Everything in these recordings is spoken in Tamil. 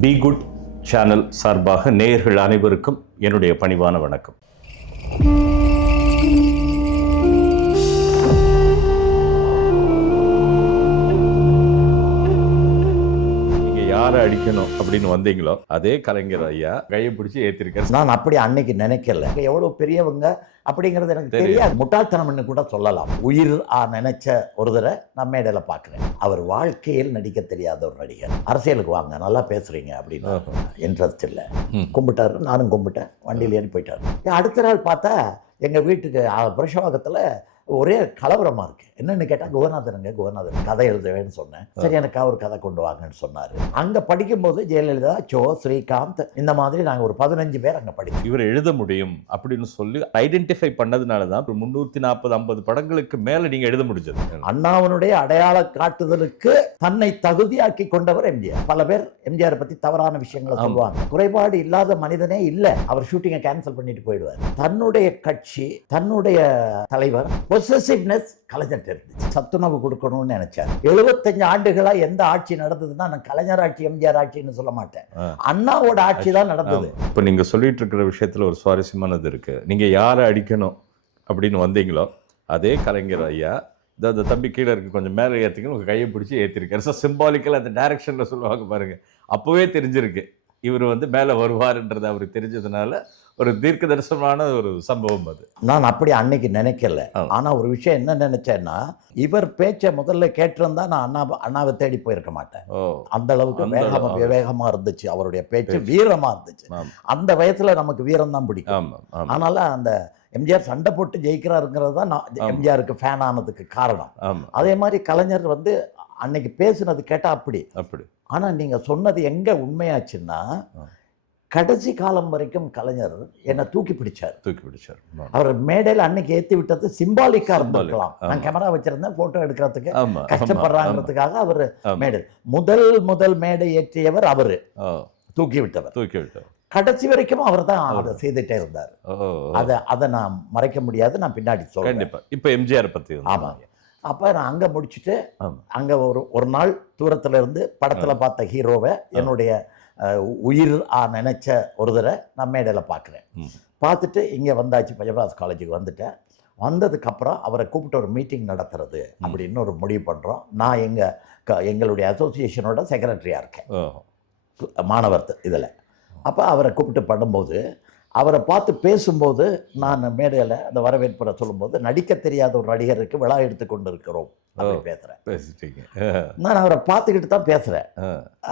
பி குட் சேனல் சார்பாக நேயர்கள் அனைவருக்கும் என்னுடைய பணிவான வணக்கம். யாரை அடிக்கணும் அப்படின்னு வந்தீங்களோ அதே கலைஞர் ஐயா கையை பிடிச்சி ஏத்திருக்காரு. நான் அப்படி அன்னைக்கு நினைக்கல. எவ்வளவு பெரியவங்க அப்படிங்கிறது எனக்கு தெரியாது. முட்டாள்தனம்னு கூட சொல்லலாம். உயிர் நினைச்ச ஒருத்தரை நான் மேடையில பார்க்குறேன். அவர் வாழ்க்கையில் நடிக்க தெரியாத ஒரு நடிகர். அரசியலுக்கு வாங்க, நல்லா பேசுறீங்க அப்படின்னு இன்ட்ரெஸ்ட் இல்லை. கும்பிட்டாரு, நானும் கும்பிட்டேன். வண்டியில் ஏறி போயிட்டாரு. அடுத்த நாள் பார்த்தா எங்க வீட்டுக்கு புருஷவாக்கத்தில் ஒரே கலவரமாக இருக்குது. என்னென்னு கேட்டால் குகநாதன் கதை எழுதுவேன்னு சொன்னேன். சரி, எனக்கு ஒரு கதை கொண்டு வாங்கன்னு சொன்னார். அங்கே படிக்கும்போது ஜெயலலிதா, ஸ்ரீகாந்த், இந்த மாதிரி நாங்கள் ஒரு 15 பேர் அங்கே படித்தோம். இவர் எழுத முடியும் அப்படின்னு சொல்லி ஐடென்டிஃபை பண்ணதுனால தான் 340-50 படங்களுக்கு மேலே நீங்கள் எழுத முடிஞ்சது. அண்ணாவனுடைய அடையாள காட்டுதலுக்கு தன்னை தகுதியாக்கி கொண்டவர் எம்ஜிஆர். பல பேர் எம்ஜிஆர் பற்றி தவறான விஷயங்களை சொல்லுவாங்க. குறைபாடு இல்லாத மனிதனே இல்லை. அவர் ஷூட்டிங்கை கேன்சல் பண்ணிட்டு போயிடுவார். தன்னுடைய கட்சி, தன்னுடைய தலைவர் பொசசிவ்னஸ் கலைஞர் இருந்துச்சு. சத்துணவு கொடுக்கணும்னு நினைச்சார். 75 ஆண்டுகளா எந்த ஆட்சி நடந்ததுன்னா நான் கலைஞர் ஆட்சி, எம்ஜிஆர் ஆட்சின்னு சொல்ல மாட்டேன். அண்ணாவோட ஆட்சி தான் நடந்தது. இப்போ நீங்க சொல்லிட்டு இருக்கிற விஷயத்துல ஒரு சுவாரஸ்யமானது இருக்கு. நீங்க யாரை அடிக்கணும் அப்படின்னு வந்தீங்களோ அதே கலைஞர் ஐயா இந்த தம்பி கீழே இருக்கு, கொஞ்சம் மேலே ஏற்றிக்கணும், உங்கள் கையை பிடிச்சி ஏற்றிருக்காரு. ஸோ சிம்பாலிக்கலாக அந்த டைரக்ஷனில் சொல்லுவாங்க பாருங்க. அப்போவே தெரிஞ்சிருக்கு இவர் மேலே வருவார்ன்றது அவருக்கு தெரிஞ்சதுனால ஒரு தீர்க்க தரிசனமான ஒரு சம்பவம் அது. நான் அப்படி அன்னைக்கு நினைக்கல. ஆனா ஒரு விஷயம் என்ன நினைச்சேன்னா, இவர் பேச்சை முதல்ல கேட்டிருந்தா நான் அண்ணாவை தேடி போயிருக்க மாட்டேன். அந்த அளவுக்கு வேகமா இருந்துச்சு அவருடைய பேச்சு, வீரமா இருந்துச்சு. அந்த வயசுல நமக்கு வீரம் தான் பிடிக்கும். அதனால அந்த எம்ஜிஆர் சண்டை போட்டு ஜெயிக்கிறாருங்கிறது தான் நான் எம்ஜிஆருக்கு ஃபேன் ஆனதுக்கு காரணம். அதே மாதிரி கலைஞர் அன்னைக்கு பேசுனது கேட்டா அப்படி. ஆனா நீங்க சொன்னது எங்க உண்மையாச்சுன்னா, கடைசி காலம் வரைக்கும் கலைஞர் என்னை தூக்கி பிடிச்சார். அவர் மேடையில் அன்னைக்கு ஏற்றி விட்டது சிம்பாலிக்கா இருந்திருக்கலாம். நான் கேமரா வச்சிருந்தேன், போட்டோ எடுக்கிறதுக்கு கஷ்டப்படுறாங்கிறதுக்காக அவர் மேடையில் முதல் மேடை ஏற்றியவர் அவரு. தூக்கி விட்டவர் கடைசி வரைக்கும் அவர் தான் அதை செய்துட்டே இருந்தார். அதை நான் மறைக்க முடியாது. நான் பின்னாடி சொல்றேன். இப்போ எம்ஜிஆர் பத்தி. ஆமாங்க. அப்போ நான் அங்கே முடிச்சுட்டு அங்கே ஒரு நாள் தூரத்தில் இருந்து படத்தில் பார்த்த ஹீரோவை என்னுடைய உயிர் நினைச்ச ஒருத்தரை நான் மேடையில் பார்க்குறேன். பார்த்துட்டு இங்கே வந்தாச்சு, பஜபாஸ் காலேஜுக்கு வந்துட்டேன். வந்ததுக்கப்புறம் அவரை கூப்பிட்டு ஒரு மீட்டிங் நடத்துறது அப்படின்னு ஒரு முடிவு பண்ணுறோம். நான் எங்களுடைய அசோசியேஷனோட செக்ரட்டரியாக இருக்கேன், மாணவர் இதில். அப்போ அவரை கூப்பிட்டு பண்ணும்போது, அவரை பார்த்து பேசும்போது நான் மேடையில் அந்த வரவேற்புரை சொல்லும்போது, நடிக்க தெரியாத ஒரு நடிகருக்கு விழா எடுத்து கொண்டு இருக்கிறோம் அப்படி பேசுகிறேன். நான் அவரை பார்த்துக்கிட்டு தான் பேசுகிறேன்.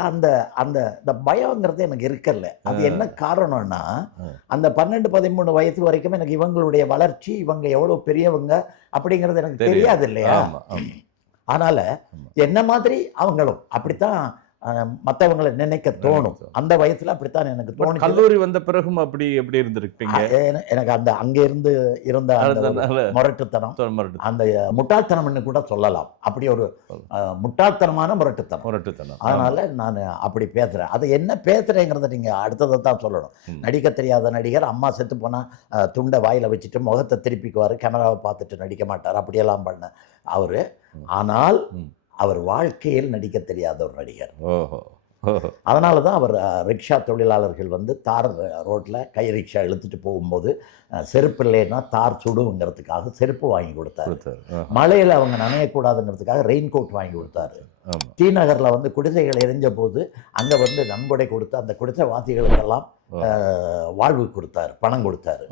அந்த பயங்கிறது எனக்கு இருக்கல. அது என்ன காரணம்னா, அந்த 12-13 வயசு வரைக்கும் எனக்கு இவங்களுடைய வளர்ச்சி, இவங்க எவ்வளோ பெரியவங்க அப்படிங்கிறது எனக்கு தெரியாது இல்லையா. அதனால் என்ன மாதிரி அவங்களும் அப்படித்தான் மற்றவங்களை நினைக்க தோணும். அந்த வயசுல அப்படித்தான் எனக்கு தோணும். கல்லூரி வந்த பிறகும் அப்படி எப்படி இருந்திருப்பீங்க? எனக்கு அங்கே இருந்த முரட்டுத்தனம், அந்த முட்டாள்தனம்னு கூட சொல்லலாம். அப்படி ஒரு முட்டாள்தனமான முரட்டுத்தனம். அதனால நான் அப்படி பேசுறேன். அது என்ன பேசுறேங்கிறத நீங்க அடுத்ததை தான் சொல்லணும். நடிக்க தெரியாத நடிகர், அம்மா செத்து போனா துண்டை வாயில வச்சுட்டு முகத்தை திருப்பிக்குவாரு, கேமராவை பார்த்துட்டு நடிக்க மாட்டார், அப்படியெல்லாம் பண்ண அவரு. ஆனால் அவர் வாழ்க்கையில் நடிக்க தெரியாத ஒரு நடிகர். அதனால தான் அவர் ரிக்ஷா தொழிலாளர்கள் தார் ரோட்டில் கை ரிக்ஷா இழுத்துட்டு போகும்போது செருப்பு இல்லைன்னா தார் சுடுங்கிறதுக்காக செருப்பு வாங்கி கொடுத்தாரு. மழையில் அவங்க நனையக்கூடாதுங்கிறதுக்காக ரெயின் கோட் வாங்கி கொடுத்தாரு. டி நகரில் குடிசைகள் எரிஞ்ச போது அங்கே நன்கொடை கொடுத்து அந்த குடிசை வாசிகளுக்கெல்லாம் வாழ்வு கொடுத்தாரு, பணம் கொடுத்தாரு.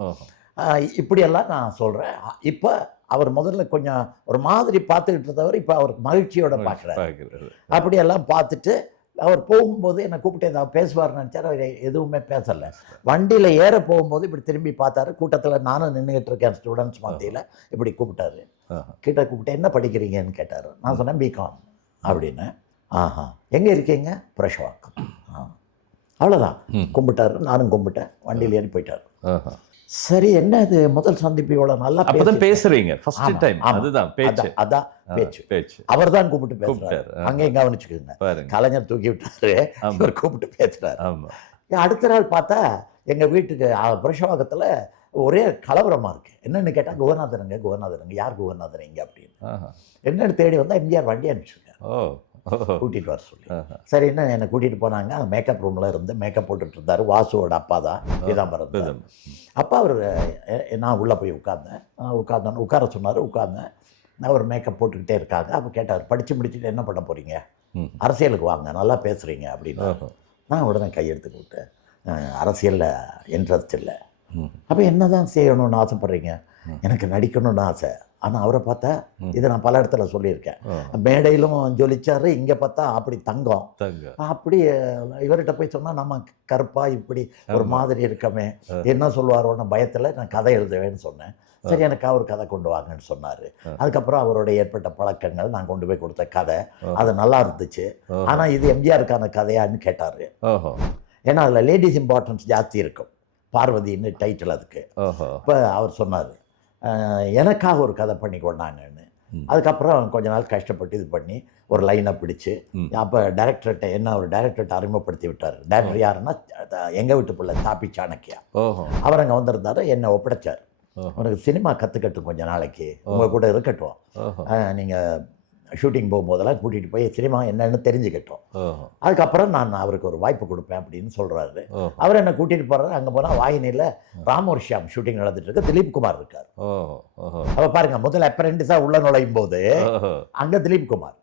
இப்படியெல்லாம் நான் சொல்கிறேன். இப்போ அவர் முதல்ல கொஞ்சம் ஒரு மாதிரி பார்த்துக்கிட்டு இருந்தவர் இப்போ அவருக்கு மகிழ்ச்சியோட பார்க்குறாரு. அப்படியெல்லாம் பார்த்துட்டு அவர் போகும்போது என்னை கூப்பிட்டு ஏதாவது பேசுவார்னு நினச்சார். அவர் எதுவுமே பேசலை. வண்டியில் ஏற போகும்போது இப்படி திரும்பி பார்த்தாரு. கூட்டத்தில் நானும் நின்றுக்கிட்டு இருக்கேன், ஸ்டூடெண்ட்ஸ் மத்தியில். இப்படி கூப்பிட்டாரு. கிட்ட கூப்பிட்டு என்ன படிக்கிறீங்கன்னு கேட்டார். நான் சொன்னேன் பிகாம் அப்படின்னு. எங்கே இருக்கீங்க? புரஷவாக்கம். அவ்வளோதான். கும்பிட்டாரு, நானும் கும்பிட்டேன். வண்டியில் ஏறி போயிட்டார். சரி, என்ன இது முதல் சந்திப்பு இவ்வளவு நல்லா பேசுறீங்க, ஃபர்ஸ்ட் டைம். அதுதான் பேச்சு. அதான் பேச்சு. அவர் தான் கூப்பிட்டு பேசுறாரு. அங்கேயும் கவனிச்சுக்கோங்க. கலைஞர் தூக்கி விட்டாரு, இவர் கூப்பிட்டு பேசுறாரு. அடுத்த நாள் பார்த்தா எங்க வீட்டுக்கு புருஷவாக்கத்துல ஒரே கலவரமா இருக்கு. என்னன்னு கேட்டா குகநாதனுங்க யார் குகநாதன் இங்க அப்படின்னு. என்னன்னு தேடி வந்தா எம்ஜிஆர் வண்டி அனுப்பிச்சுருக்காரு. கூட்டிகிட்டு வர சொல்லி. சரின்னு என்னை கூட்டிகிட்டு போனாங்க. அந்த மேக்கப் ரூமில் இருந்து மேக்கப் போட்டுட்டு இருந்தார். வாசுவோட அப்பா தான் பீதாம்பரம். அப்போ அவர் நான் உள்ளே போய் உட்கார சொன்னார். உட்கார்ந்தேன். அவர் மேக்கப் போட்டுக்கிட்டே இருக்காங்க. அப்போ கேட்டார், படித்து முடிச்சுட்டு என்ன பண்ண போகிறீங்க? அரசியலுக்கு வாங்க, நல்லா பேசுகிறீங்க அப்படின்னு. நான் உடனே கையெடுத்து விட்டேன். அரசியலில் இன்ட்ரெஸ்ட் இல்லை. அப்போ என்ன தான் செய்யணும்னு ஆசைப்பட்றீங்க? எனக்கு நடிக்கணும்னு ஆசை. ஆனால் அவரை பார்த்தா, இதை நான் பல இடத்துல சொல்லியிருக்கேன், மேடையிலும் ஜொலிச்சாரு, இங்கே பார்த்தா அப்படி தங்கம். அப்படி இவர்கிட்ட போய் சொன்னால் நம்ம கருப்பாக இப்படி ஒரு மாதிரி இருக்கமே, என்ன சொல்லுவாரோன்னு பயத்தில் நான் கதை எழுதுவேன்னு சொன்னேன். சரி, எனக்கு அவர் கதை கொண்டு வாங்கன்னு சொன்னார். அதுக்கப்புறம் அவரோட ஏற்பட்ட பழக்கங்கள், நான் கொண்டு போய் கொடுத்த கதை, அது நல்லா இருந்துச்சு. ஆனால் இது எம்ஜிஆருக்கான கதையான்னு கேட்டார். ஏன்னா அதில் லேடிஸ் இம்பார்ட்டன்ஸ் ஜாஸ்தி இருக்கும், பார்வதின்னு டைட்டில் அதுக்கு. இப்போ அவர் சொன்னார், எனக்காக ஒரு கதை பண்ணி கொண்டாங்கன்னு. அதுக்கப்புறம் கொஞ்ச நாள் கஷ்டப்பட்டு இது பண்ணி ஒரு லைனை பிடிச்சி, அப்போ டைரக்டர்கிட்ட ஒரு டைரக்டர்கிட்ட அறிமுகப்படுத்தி விட்டார். டைரக்டர் யாருன்னா எங்கள் வீட்டு பிள்ளை தாப்பி சாணக்கியா. அவர் அங்கே வந்திருந்தார், என்னை ஒப்படைச்சார். உனக்கு சினிமா கற்றுக்கட்டும், கொஞ்சம் நாளைக்கு உங்கள் கூட இருக்கட்டும், நீங்கள் ஷூட்டிங் போகும்போதெல்லாம் கூட்டிகிட்டு போய் சினிமா என்னன்னு தெரிஞ்சுக்கட்டும், அதுக்கப்புறம் நான் அவருக்கு ஒரு வாய்ப்பு கொடுப்பேன் அப்படின்னு சொல்கிறாரு. அவர் என்னை கூட்டிகிட்டு போகிறாரு. அங்கே போனால் வாயினியில் ராமோர்ஷியாம் ஷூட்டிங் நடந்துட்டு இருக்கு, திலீப் குமார் இருக்கார். அப்போ பாருங்க, முதல்ல அப்ரெண்டிஸாக உள்ள நுழையும் போது அங்கே திலீப் குமார்.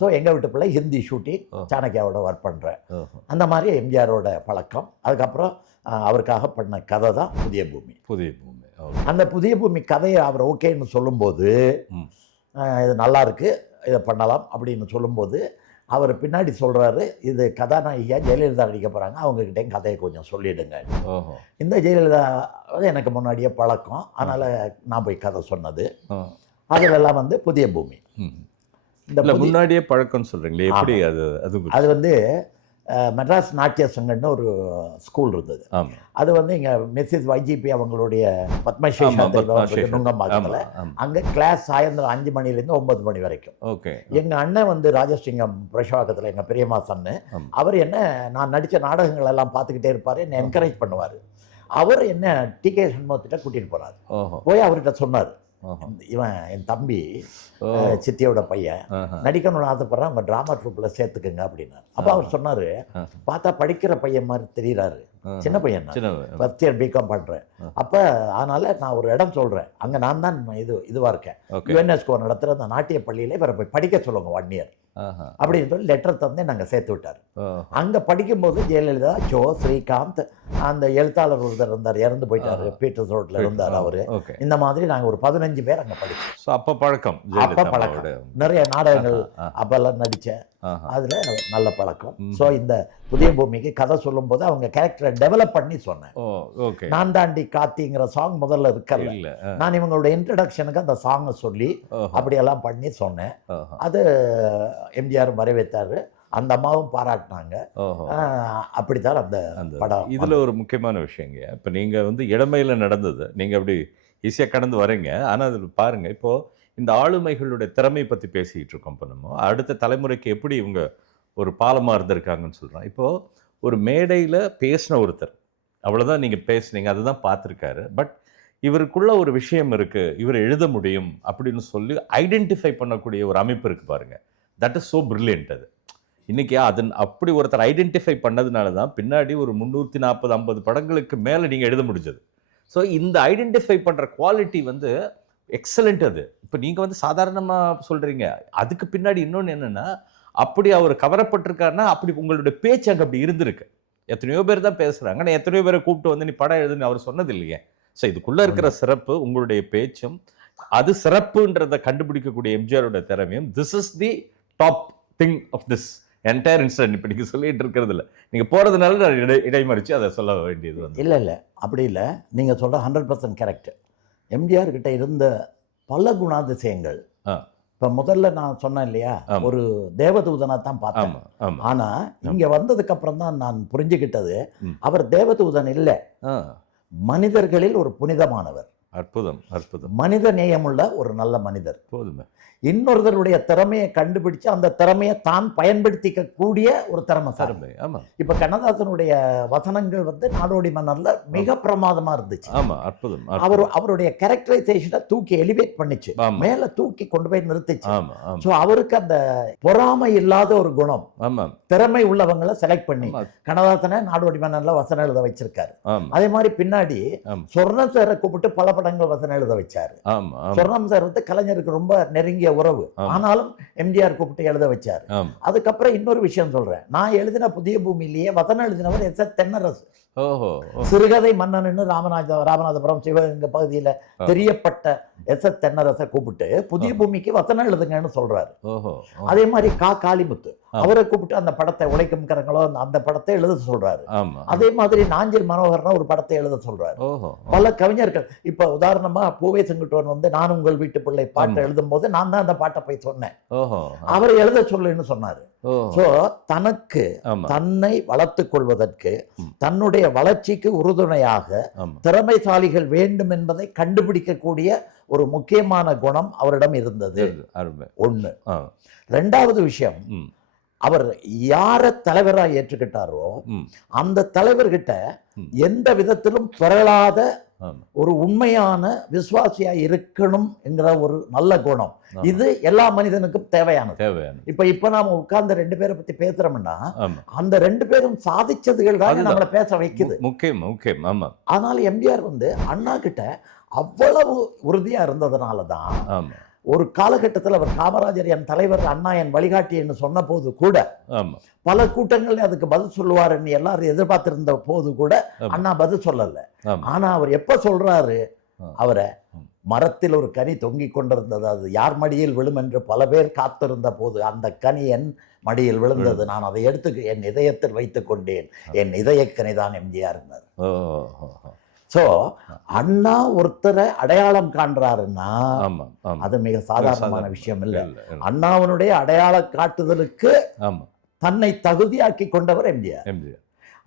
ஸோ எங்கள் வீட்டு பிள்ளை ஹிந்தி ஷூட்டிங் சாணக்கியாவோட ஒர்க் பண்ணுறேன். அந்த மாதிரி எம்ஜிஆரோட பழக்கம். அதுக்கப்புறம் அவருக்காக பண்ண கதை தான் புதிய பூமி. அந்த புதிய பூமி கதையை அவர் ஓகேன்னு சொல்லும்போது, இது நல்லா இருக்குது, இதை பண்ணலாம் அப்படின்னு சொல்லும்போது, அவர் பின்னாடி சொல்கிறாரு, இது கதாநாயகியாக ஜெயலலிதா நடிக்க போகிறாங்க, அவங்கக்கிட்டையும் கதையை கொஞ்சம் சொல்லிவிடுங்க. இந்த ஜெயலலிதா எனக்கு முன்னாடியே பழக்கம், அதனால் நான் போய் கதை சொன்னது. அதிலெல்லாம் வந்து புதிய பூமி. இந்த முன்னாடியே பழக்கம்னு சொல்கிறீங்களே, எப்படி? அது வந்து மெட்ராஸ் நாட்டிய சங்கம்னு ஒரு ஸ்கூல் இருந்தது. அது வந்து இங்கே மிஸ்ஸஸ் வைஜிபி அவங்களுடைய பத்மஸ்ரீ நுங்கம்பாக்கத்தில். அங்கே கிளாஸ் சாயந்தரம் 5 மணிலேருந்து 9 மணி வரைக்கும். எங்கள் அண்ணன் வந்து ராஜசிங்கம் பிரஷவாக்கத்தில் எங்கள் பெரியம்மா சன்னு. அவர் என்ன, நான் நடித்த நாடகங்கள் எல்லாம் பார்த்துக்கிட்டே இருப்பார், என்னை என்கரேஜ் பண்ணுவார். அவர் என்ன டிகே சண்முகத்திட்ட கூட்டிகிட்டு போனார். போய் அவர்கிட்ட சொன்னார், இவன் என் தம்பி சித்தியோட பையன், நடிக்கணும்னு ஆசைப்படுறான், உங்கள் ட்ராமா ட்ரூப்பில் சேர்த்துக்குங்க அப்படின்னாரு. அப்போ அவர் சொன்னார், பார்த்தா படிக்கிற பையன் மாதிரி தெரிகிறாரு, சின்ன பையன், ஃபர்ஸ்ட் இயர் பிகாம் பண்ணுறேன். அப்போ அதனால் நான் ஒரு இடம் சொல்கிறேன், அங்கே நான் தான் இதுவாக இருக்கேன், யுஎன்எஸ்கோ நடத்துகிற அந்த நாட்டிய பள்ளியில் இவரை போய் படிக்க சொல்லுங்க 1 இயர் அப்படின்னு சொல்லி லெட்டர் தந்து நாங்கள் சேர்த்து விட்டார். அங்கே படிக்கும்போது ஜெயலலிதா, ஜோ, ஸ்ரீகாந்த், அந்த எழுத்தாளர் ஒருத்தர் இருந்தார், இறந்து போயிட்டார், பீட்டர்ஸ் ரோட்டில் இருந்தார் அவர். இந்த மாதிரி நாங்கள் ஒரு 15 பேர் அங்கே படித்தோம். அப்போ பழக்கம், நிறைய நாடகங்கள் அப்பெல்லாம் நடித்தேன், அதில் நல்ல பழக்கம். ஸோ இந்த புதிய பூமிக்கு கதை சொல்லும் போது அவங்க கேரக்டரை டெவலப் பண்ணி சொன்னேன். நான் தாண்டி காத்திங்கிற சாங் முதல்ல இருக்கல, நான் இவங்களோட இன்ட்ரடக்ஷனுக்கு அந்த சாங்கை சொல்லி அப்படியெல்லாம் பண்ணி சொன்னேன். அது எம்ஜிஆர் வரவேற்றாரு, அந்த அம்மாவும் பாராட்டினாங்க. அப்படித்தான் அந்த படம். இதில் ஒரு முக்கியமான விஷயங்க, இப்போ நீங்கள் வந்து இளமையில் நடந்தது நீங்கள் அப்படி ஈஸியாக கடந்து வரீங்க. ஆனால் அதில் பாருங்கள், இப்போது இந்த ஆளுமைகளுடைய திறமை பற்றி பேசிக்கிட்டு இருக்கோம். இப்போ நம்ம அடுத்த தலைமுறைக்கு எப்படி இவங்க ஒரு பாலமாக இருந்திருக்காங்கன்னு சொல்கிறோம். இப்போது ஒரு மேடையில் பேசின ஒருத்தர், அவ்வளோதான் நீங்கள் பேசுனீங்க, அதுதான் பார்த்துருக்காரு. பட் இவருக்குள்ள ஒரு விஷயம் இருக்குது, இவர் எழுத முடியும் அப்படின்னு சொல்லி ஐடென்டிஃபை பண்ணக்கூடிய ஒரு அமைப்பு இருக்குது பாருங்கள். That is so brilliant. அது இன்றைக்கி அப்படி ஒருத்தர் ஐடென்டிஃபை பண்ணதுனால தான் பின்னாடி ஒரு 340-50 படங்களுக்கு மேலே நீங்கள் எழுத முடிஞ்சது. ஸோ இந்த ஐடென்டிஃபை பண்ணுற குவாலிட்டி வந்து எக்ஸலண்ட். அது இப்போ நீங்கள் வந்து சாதாரணமாக சொல்கிறீங்க, அதுக்கு பின்னாடி இன்னொன்று என்னென்னா, அப்படி அவர் கவரப்பட்டிருக்காருன்னா அப்படி உங்களுடைய பேச்சு அங்கே அப்படி இருந்திருக்கு. எத்தனையோ பேர் தான் பேசுகிறாங்க, ஆனால் எத்தனையோ பேரை கூப்பிட்டு வந்து நீ படம் எழுதுன்னு அவர் சொன்னது இல்லையே. ஸோ இதுக்குள்ளே இருக்கிற சிறப்பு உங்களுடைய பேச்சும், அது சிறப்புன்றதை கண்டுபிடிக்கக்கூடிய எம்ஜிஆரோட திறமையும். This is the top thing of this entire incident. இப்போ நீங்கள் சொல்லிட்டு இருக்கிறது இல்லை, நீங்கள் போகிறதுனால நான் இடைமறித்து அதை சொல்ல வேண்டியது வந்து. இல்லை அப்படி இல்லை, நீங்கள் சொல்கிற 100% கரெக்ட். எம்ஜிஆர் கிட்ட இருந்த பல குணாதிசயங்கள். இப்போ முதல்ல நான் சொன்னேன் இல்லையா, ஒரு தேவதூதனாக தான் பார்த்தேன். ஆனால் இங்கே வந்ததுக்கு அப்புறம் தான் நான் புரிஞ்சுக்கிட்டது, அவர் தேவதூதன் இல்லை, மனிதர்களில் ஒரு புனிதமானவர். அற்புதம், அற்புதம். மனித நேயமுள்ள ஒரு நல்ல மனிதர். போதுமே. இன்னொருத்தருடைய திறமையை கண்டுபிடிச்சு அந்த திறமையை தான் பயன்படுத்திக்க கூடிய ஒரு திறமைசாலி. ஆமா. இப்ப கண்ணதாசனுடைய வசனங்கள் நாடோடி மன்னர்ல மிக பிரமாதமா இருந்துச்சு. ஆமா, அற்புதம். அவருடைய கேரக்டரைசேஷனை தூக்கி எலிவேட் பண்ணிச்சு, மேல தூக்கி கொண்டு போய் நிறுத்திச்சு. சோ அவருக்கு அந்த பொறாமை இல்லாத ஒரு குணம், திறமை உள்ளவங்களை செலக்ட் பண்ணி கண்ணதாசனை நாடோடி மன்னர்ல வசனம் எழுத வச்சிருக்காரு. அதே மாதிரி பின்னாடி சொர்ணம் சாரை கூப்பிட்டு பல படங்கள் வசனம் எழுத வச்சாரு. சொர்ணம் சார் கலைஞருக்கு ரொம்ப நெருங்கிய உறவு, ஆனாலும் எம்ஜிஆர் கூப்பிட்டு எழுத வச்சாரு. அதுக்கப்புறம் இன்னொரு விஷயம் சொல்றேன், நான் எழுதின புதிய பூமியிலேயே வசனம் எழுதினவர் எஸ். தென்னரசு. சிறுகதை மன்னன் ராமநாதபுரம் சிவகங்கை பகுதியில தெரியப்பட்ட எஸ். தென்னரசை கூப்பிட்டு புதிய பூமிக்கு வசனம் எழுதுங்கன்னு சொல்றாரு. அதே மாதிரி காளிமுத்து அவரை கூப்பிட்டு அந்த படத்தை உழைக்கும் கரங்களோ அந்த படத்தை எழுத சொல்றாரு. அதே மாதிரி நாஞ்சில் மனோகரன் ஒரு படத்தை எழுத சொல்றாரு. பல கவிஞர்கள், இப்ப உதாரணமா பூவே செங்குட்டுவன் நான் உங்கள் வீட்டு பிள்ளை பாட்டை எழுதும் போது நான் தான் அந்த பாட்டை போய் சொன்னேன், அவரை எழுத சொல்லுன்னு சொன்னாரு. சோ தனக்கு தன்னை வளர்த்துக் கொள்வதற்கு, தன்னுடைய வளர்ச்சிக்கு உறுதுணையாக திறமைசாலிகள் வேண்டும் என்பதை கண்டுபிடிக்கக்கூடிய ஒரு முக்கியமான குணம் அவரிடம் இருந்தது. ஒண்ணு. ரெண்டாவது விஷயம், அவர் யார தலைவராக ஏற்றுக்கிட்டாரோ அந்த தலைவர்கிட்ட எந்த விதத்திலும் பிறழாத ஒரு உண்மையான விசுவாசியா இருக்கணும் என்கிற ஒரு நல்ல குணம். இது எல்லா மனிதனுக்கும் தேவையானது. இப்ப நாம உட்கார்ந்து ரெண்டு பேரை பத்தி பேசுறோம்னா அந்த ரெண்டு பேரும் சாதிச்சதுகள் தான் நம்மளை பேச வைக்குது. முக்கியம். அதனால எம்ஜிஆர் அண்ணா கிட்ட அவ்வளவு உறுதியா இருந்ததுனாலதான் ஒரு காலகட்டத்தில் அவர் காமராஜர் என் தலைவர், அண்ணா என் வழிகாட்டின்னு சொன்ன போது கூட பல கூட்டங்கள் அதுக்கு பதில் சொல்லுவார் எல்லாரும் எதிர்பார்த்திருந்த போது கூட அண்ணா பதில் சொல்லல. ஆனா அவர் எப்ப சொல்றாரு, அவரை மரத்தில் ஒரு கனி தொங்கிக் கொண்டிருந்தது, அது யார் மடியில் விழும் என்று பல பேர் காத்திருந்த போது அந்த கனி என் மடியில் விழுந்தது, நான் அதை எடுத்து என் இதயத்தில் வைத்துக் கொண்டேன், என் இதயக்கனி தான் எம்ஜிஆர். சோ அண்ணா ஒருத்தரை அடையாளம் காண்றாருன்னா அது மிக சாதாரணமான விஷயம் இல்லை. அண்ணாவனுடைய அடையாள காட்டுதலுக்கு தன்னை தகுதியாக்கி கொண்டவர் எம்ஜிஆர்.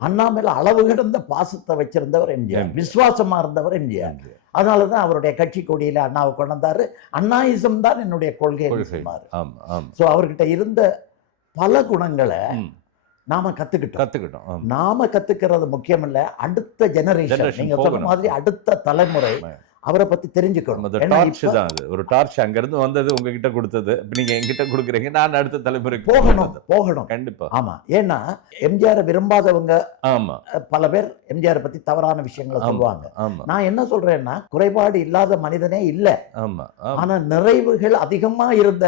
அண்ணா மேல அளவு கிடந்த பாசத்தை வச்சிருந்தவர் எம்ஜிஆர், விசுவாசமா இருந்தவர் எம்ஜிஆர். அதனாலதான் அவருடைய கட்சி கொடியில அண்ணாவை கொண்டு வந்தாரு. அண்ணாயிசம் தான் என்னுடைய கொள்கை சொன்னாரு. சோ அவர்கிட்ட இருந்த பல குணங்களை நாம கத்துக்கிட்டோம். நாம கத்துக்கிறது முக்கியம் இல்ல, அடுத்த ஜெனரேஷன், நீங்க சொன்ன மாதிரி அடுத்த தலைமுறை அவரை பத்தி தெரிஞ்சுக்கணும். ஒரு டார்ச் அங்க இருந்து வந்தது உங்ககிட்ட கொடுத்தது, நீங்க என்கிட்ட கொடுக்குறீங்க, நான் அடுத்த தலைமுறைக்கு போகணும். கண்டிப்பா. ஆமா, ஏன்னா எம்ஜிஆர் விரும்பாதவங்க பல பேர் எம்ஜிஆர் பத்தி தவறான விஷயங்களை சொல்லுவாங்க. நான் என்ன சொல்றேன்னா, குறைபாடு இல்லாத மனிதனே இல்ல, ஆனா நிறைவுகள் அதிகமா இருந்த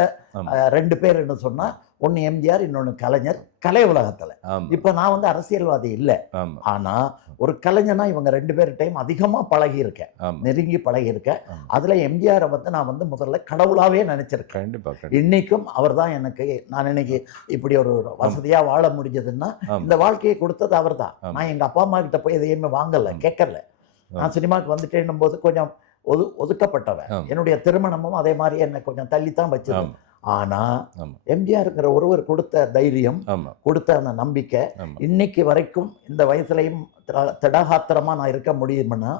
ரெண்டு பேர் என்ன சொன்னா, ஒன்னு எம்ஜிஆர், இன்னொன்னு கலைஞர். கலை உலகத்துல இப்ப நான் அரசியல்வாதி இல்ல, ஆனா ஒரு கலைஞனா இவங்க ரெண்டு பேர்கிட்டையும் அதிகமா பழகி இருக்கேன், நெருங்கி பழகி இருக்கேன். அதுல எம்ஜிஆரை நான் முதல்ல கடவுளாவே நினைச்சிருக்கேன். இன்னைக்கும் அவர் தான் எனக்கு, நான் இன்னைக்கு இப்படி ஒரு வசதியா வாழ முடிஞ்சதுன்னா இந்த வாழ்க்கையை கொடுத்தது அவர் தான். நான் எங்க அப்பா அம்மா கிட்ட போய் எதையுமே வாங்கல, கேட்கல. நான் சினிமாவுக்கு வந்துட்டேன்னும் போது கொஞ்சம் ஒதுக்கப்பட்டவன். என்னுடைய திருமணமும் அதே மாதிரி என்னை கொஞ்சம் தள்ளித்தான் வச்சது. ஆனா எம்ஜிஆர்ங்கிற ஒருவர் கொடுத்த தைரியம், கொடுத்த அந்த நம்பிக்கை, இன்னைக்கு வரைக்கும் இந்த வயசுலையும் திடகாத்திரமா நான் இருக்க முடியும்னா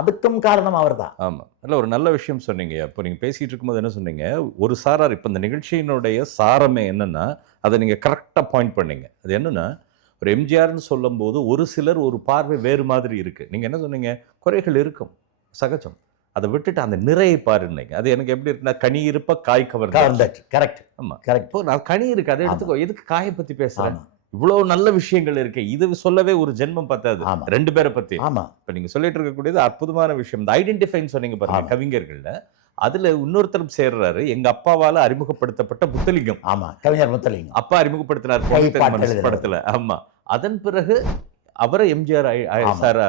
அதுக்கும் காரணம் அவர் தான். ஆமா, இல்ல ஒரு நல்ல விஷயம் சொன்னீங்க. இப்போ நீங்க பேசிட்டு இருக்கும்போது என்ன சொன்னீங்க, ஒரு சாரார், இப்ப இந்த நிகழ்ச்சியினுடைய சாரமே என்னன்னா, அதை நீங்க கரெக்டா பாயிண்ட் பண்ணீங்க. அது என்னன்னா, ஒரு எம்ஜிஆர்னு சொல்லும் போது ஒரு சிலர் ஒரு பார்வை வேறு மாதிரி இருக்கு. நீங்க என்ன சொன்னீங்க, குறைகள் இருக்கும், சகஜம். அதை விட்டுட்டு அந்த நிறையை பாருங்க. அது எனக்கு எப்படி இருக்குன்னா, கனி இருப்ப காய் கவர்ந்து. கரெக்ட். ஆமா, கரெக்ட். இப்போ நான் கனி இருக்கு, அதை எடுத்துக்கோ, எதுக்கு காயை பத்தி பேசுறேன்? இவ்வளவு நல்ல விஷயங்கள் இருக்கு, இது சொல்லவே ஒரு ஜென்மம் பத்தாது. ரெண்டு பேரை பத்தி இப்ப நீங்க சொல்லிட்டு இருக்கக்கூடியது அற்புதமான விஷயம். இந்த ஐடென்டிஃபைன்னு சொன்னீங்க பாருங்க, கவிஞர்கள்ல அதுல இன்னொருத்தரும் சேர்றாரு. எங்க அப்பாவால அறிமுகப்படுத்தப்பட்ட முத்தலிங்கம். ஆமா, கவிஞர் முத்தலிங்கம் அப்பா அறிமுகப்படுத்தினார் படத்துல. ஆமா, அதன் பிறகு அவரை எம்ஜிஆர் சார்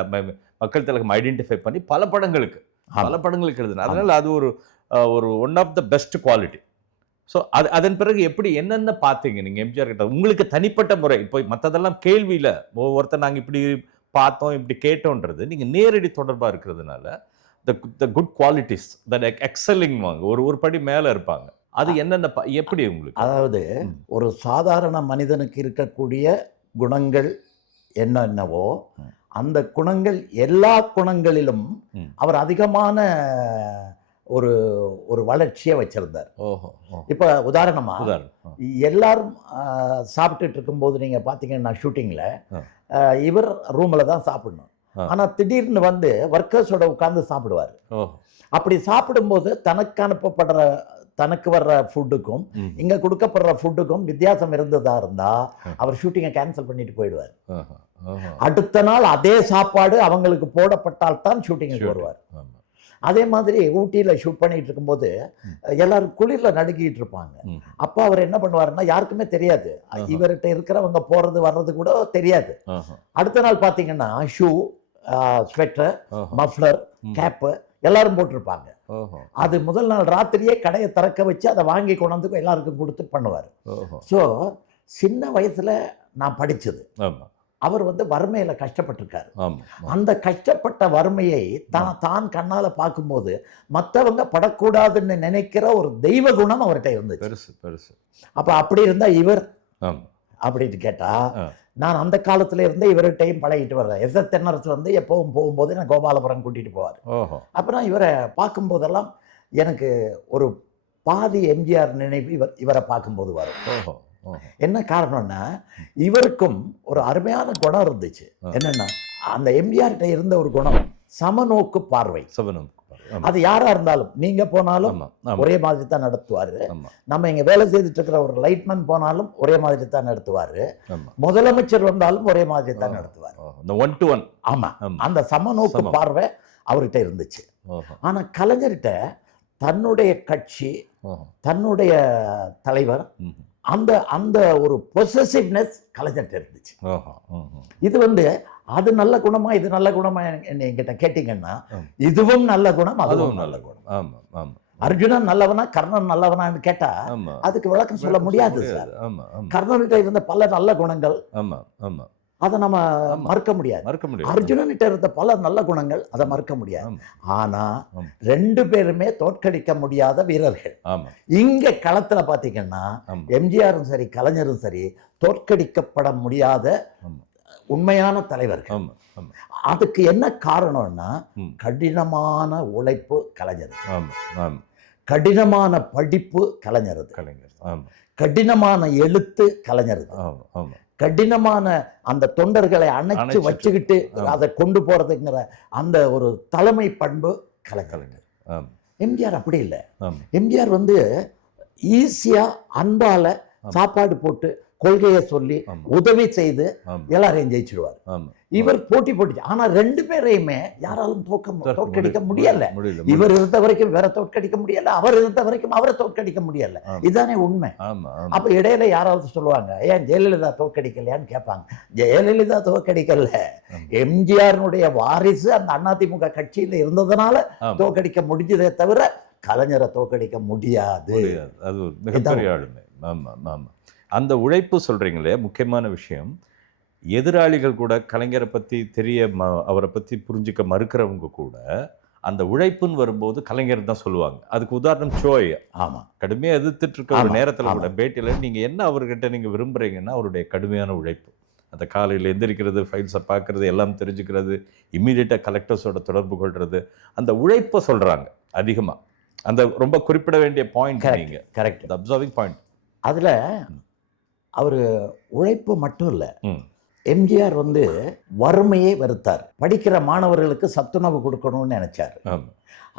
மக்கள் திலகம் ஐடென்டிஃபை பண்ணி பல படங்களுக்கு எழுதுனா. அதனால அது ஒரு one of the best quality. So அதன் பிறகு எப்படி என்னென்ன பார்த்தீங்க நீங்க எம்ஜிஆர் கிட்ட, உங்களுக்கு தனிப்பட்ட முறை? இப்போ மற்றதெல்லாம் கேள்வியில ஒவ்வொருத்தர் நாங்கள் இப்படி பார்த்தோம் இப்படி கேட்டோன்றது, நீங்க நேரடி தொடர்பா இருக்கிறதுனால the good qualities that excelling வாங்க ஒரு படி மேல இருப்பாங்க. அது என்னென்ன எப்படி உங்களுக்கு? அதாவது ஒரு சாதாரண மனிதனுக்கு இருக்கக்கூடிய குணங்கள் என்னென்னவோ அந்த குணங்கள் எல்லா குணங்களிலும் அவர் அதிகமான ஒரு ஒரு வளர்ச்சியை வச்சிருந்தார். இப்போ உதாரணமா எல்லாரும் சாப்பிட்டுட்டு இருக்கும்போது நீங்க பார்த்தீங்கன்னா ஷூட்டிங்கில் இவர் ரூமில் தான் சாப்பிடணும். ஆனால் திடீர்னு வந்து ஒர்க்கர்ஸோட உட்கார்ந்து சாப்பிடுவார். அப்படி சாப்பிடும்போது தனக்கு வர்ற ஃபுட்டுக்கும் இங்கே கொடுக்கப்படுற ஃபுட்டுக்கும் வித்தியாசம் இருந்ததா இருந்தால் அவர் ஷூட்டிங்கை கேன்சல் பண்ணிட்டு போயிடுவார். அடுத்த நாள் அதே சாப்பாடு அவங்களுக்கு போடப்பட்டால் தான் ஷூட்டிங்குக்கு வருவார். அதே மாதிரி ஊட்டியில் ஷூட் பண்ணிட்டு இருக்கும்போது எல்லாரும் குளிரில் நடுக்கிட்டு இருப்பாங்க. அப்போ அவர் என்ன பண்ணுவாருன்னா யாருக்குமே தெரியாது, இவர்கிட்ட இருக்கிறவங்க போகிறது வர்றது கூட தெரியாது. அடுத்த நாள் பார்த்தீங்கன்னா ஷூ, ஸ்வெட்டர், மஃப்ளர், கேப்பு எல்லாரும் போட்டிருப்பாங்க. அது முதல் நாள் ராத்திரியே கடையை திறக்க வச்சு அதை வாங்கி கொண்டாந்து எல்லாருக்கும் கொடுத்து பண்ணுவார். ஸோ சின்ன வயசுல நான் படித்தது, அவர் வந்து வறுமையில் கஷ்டப்பட்டிருக்காரு. அந்த கஷ்டப்பட்ட வறுமையை தான் கண்ணால் பார்க்கும்போது மற்றவங்க படக்கூடாதுன்னு நினைக்கிற ஒரு தெய்வ குணம் அவர்கிட்ட இருந்துச்சு. அப்போ அப்படி இருந்தா இவர் அப்படின்னு கேட்டா, நான் அந்த காலத்துல இருந்தே இவர்கிட்டையும் பழகிட்டு வர்றேன். எஸ்எஸ் தென்னரசு வந்து எப்பவும் போகும்போது நான் கோபாலபுரம் கூட்டிட்டு போவார். அப்புறம் இவரை பார்க்கும்போதெல்லாம் எனக்கு ஒரு பாதி எம்ஜிஆர் நினைவு இவரை பார்க்கும்போது வரும். என்ன காரணம்னா இவருக்கும் ஒரு அருமையான குணம் இருந்துச்சு. என்னன்னா அந்த எம்ஜிஆர்கிட்ட இருந்த ஒரு குணம் சமநோக்கு பார்வை. அது யாரா இருந்தாலும் நீங்க போனாலும் ஒரே மாதிரி தான் நடத்துவாரு. நம்ம இங்க வேலை செய்துட்டு இருக்கிற ஒரு லைட்மேன் போனாலும் ஒரே மாதிரி தான் நடத்துவாரு. முதலமைச்சர் வந்தாலும் ஒரே மாதிரி தான் நடத்துவாரு. ஆமா, அந்த சமநோக்கு பார்வை அவர்கிட்ட இருந்துச்சு. ஆனா கலைஞர்கிட்ட தன்னுடைய கட்சி, தன்னுடைய தலைவர், அந்த அந்த ஒரு பொசசிவ்னஸ் கலைஞர்கிட்ட இருந்துச்சு. இது வந்து அது நல்ல குணமா இது நல்ல குணமா என்கிட்ட கேட்டீங்கன்னா இதுவும் நல்ல குணம், அதுவும் நல்ல குணம். அர்ஜுனன் நல்லவனா கர்ணன் நல்லவனான்னு கேட்டா அதுக்கு விளக்கம் சொல்ல முடியாது சார். கர்ணன்கிட்ட இருந்த பல நல்ல குணங்கள் அதை நம்ம மறுக்க முடியாது. அர்ஜுனன்கிட்ட இருந்த பல நல்ல குணங்கள் அதை மறுக்க முடியாது. ஆனா ரெண்டு பேருமே தோற்கடிக்க முடியாத வீரர்கள். இங்க களத்துல பாத்தீங்கன்னா எம்ஜிஆரும் சரி கலைஞரும் சரி தோற்கடிக்கப்பட முடியாத உண்மையான தலைவர்கள். அதுக்கு என்ன காரணம்னா கடினமான உழைப்பு கலைஞர், கடினமான படிப்பு கலைஞர், கடினமான எழுத்து கலைஞர், கடினமான அந்த தொண்டர்களை அணைச்சு வச்சுக்கிட்டு அதை கொண்டு போறதுங்கிற அந்த ஒரு தலைமை பண்பு கலைஞர். எம்ஜிஆர் அப்படி இல்லை. எம்ஜிஆர் வந்து ஈஸியா அன்பால சாப்பாடு போட்டு கொள்கையை சொல்லி உதவி செய்து எல்லாரையும் ஜெயிச்சிடுவார். இவர் போட்டி போட்டு, ஆனா ரெண்டு பேரையுமே யாராலும் தோற்கடிக்க முடியல. இவர் இருந்த வரைக்கும் வேற தோற்கடிக்க முடியல, அவர் இருந்த வரைக்கும் அவரை தோற்கடிக்க முடியல. இதுதானே உண்மை. அப்ப இடையில யாராவது சொல்லுவாங்க, ஏன் ஜெயலலிதா தோற்கடிக்கலையான்னு கேட்பாங்க. ஜெயலலிதா தோற்கடிக்கல, எம்ஜிஆருடைய வாரிசு அந்த அதிமுக கட்சியில இருந்ததுனால தோற்கடிக்க முடிஞ்சதே தவிர கலைஞரை தோற்கடிக்க முடியாது. அது மிகப்பெரிய ஆளுமை. அந்த உழைப்பு சொல்றீங்களே, முக்கியமான விஷயம். எதிராளிகள் கூட கலைஞரை பற்றி அவரை பற்றி புரிஞ்சுக்க மறுக்கிறவங்க கூட அந்த உழைப்புன்னு வரும்போது கலைஞர் தான் சொல்லுவாங்க. அதுக்கு உதாரணம் சோய். ஆமாம், கடுமையாக எதிர்த்துட்டு இருக்க ஒரு நேரத்தில் கூட பேட்டியில் நீங்கள் என்ன அவர்கிட்ட நீங்கள் விரும்புகிறீங்கன்னா அவருடைய கடுமையான உழைப்பு. அந்த காலையில் எந்திரிக்கிறது, ஃபைல்ஸை பார்க்குறது, எல்லாம் தெரிஞ்சுக்கிறது, இம்மீடியட்டாக கலெக்டர்ஸோட தொடர்பு கொள்வது, அந்த உழைப்பை சொல்கிறாங்க அதிகமாக. அந்த ரொம்ப குறிப்பிட வேண்டிய பாயிண்ட் நீங்கள் கரெக்ட், அப்சர்விங் பாயிண்ட். அதில் அவர் உழைப்பு மட்டும் இல்லை, எம்ஜிஆர் வந்து வறுமையை வெறுத்தார். படிக்கிற மாணவர்களுக்கு சத்துணவு கொடுக்கணும்னு நினைச்சார்.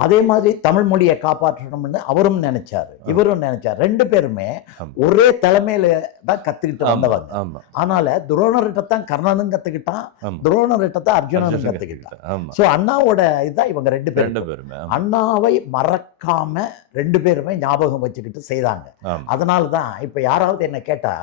அதே மாதிரி தமிழ் மொழியை காப்பாற்றணும்னு அவரும் நினைச்சாரு, இவரும் நினைச்சார். ரெண்டு பேருமே ஒரே தலைமையில தான் கத்துக்கிட்டு வந்தவங்க. ஆனால துரோணர்கிட்ட தான் கர்ணனும் கத்துக்கிட்டான், துரோணர்கிட்ட தான் அர்ஜுனனும் கத்துக்கிட்டான். சோ அண்ணாவோட இதுதான் இவங்க ரெண்டு பேருமே. அண்ணாவை மறக்காம ரெண்டு பேருமே ஞாபகம் வச்சுக்கிட்டு செய்தாங்க. அதனாலதான் இப்ப யாராவது என்ன கேட்டா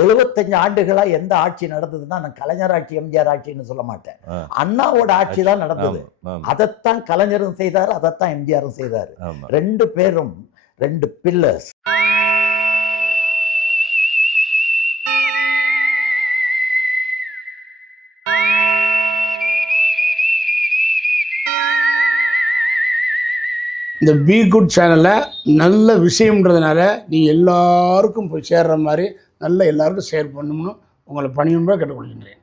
75 ஆண்டுகளா எந்த ஆட்சி நடந்ததுன்னா நான் கலைஞர் ஆட்சி எம்ஜிஆர் ஆட்சின்னு சொல்ல மாட்டேன். அண்ணாவோட ஆட்சி தான் நடந்தது. அதைத்தான் கலைஞரும் செய்தார், அதைத்தான் எம்ஜிஆரும் செய்தார். ரெண்டு பேரும் ரெண்டு பில்லர்ஸ். இந்த பி குட் சேனலில் நல்ல விஷயம்ன்றதுனால நீங்கள் எல்லாருக்கும் போய் சேர்ற மாதிரி நல்ல எல்லாருக்கும் ஷேர் பண்ணணும்னு உங்களை பணியும்பா கேட்டுக்கொள்கின்றேன்.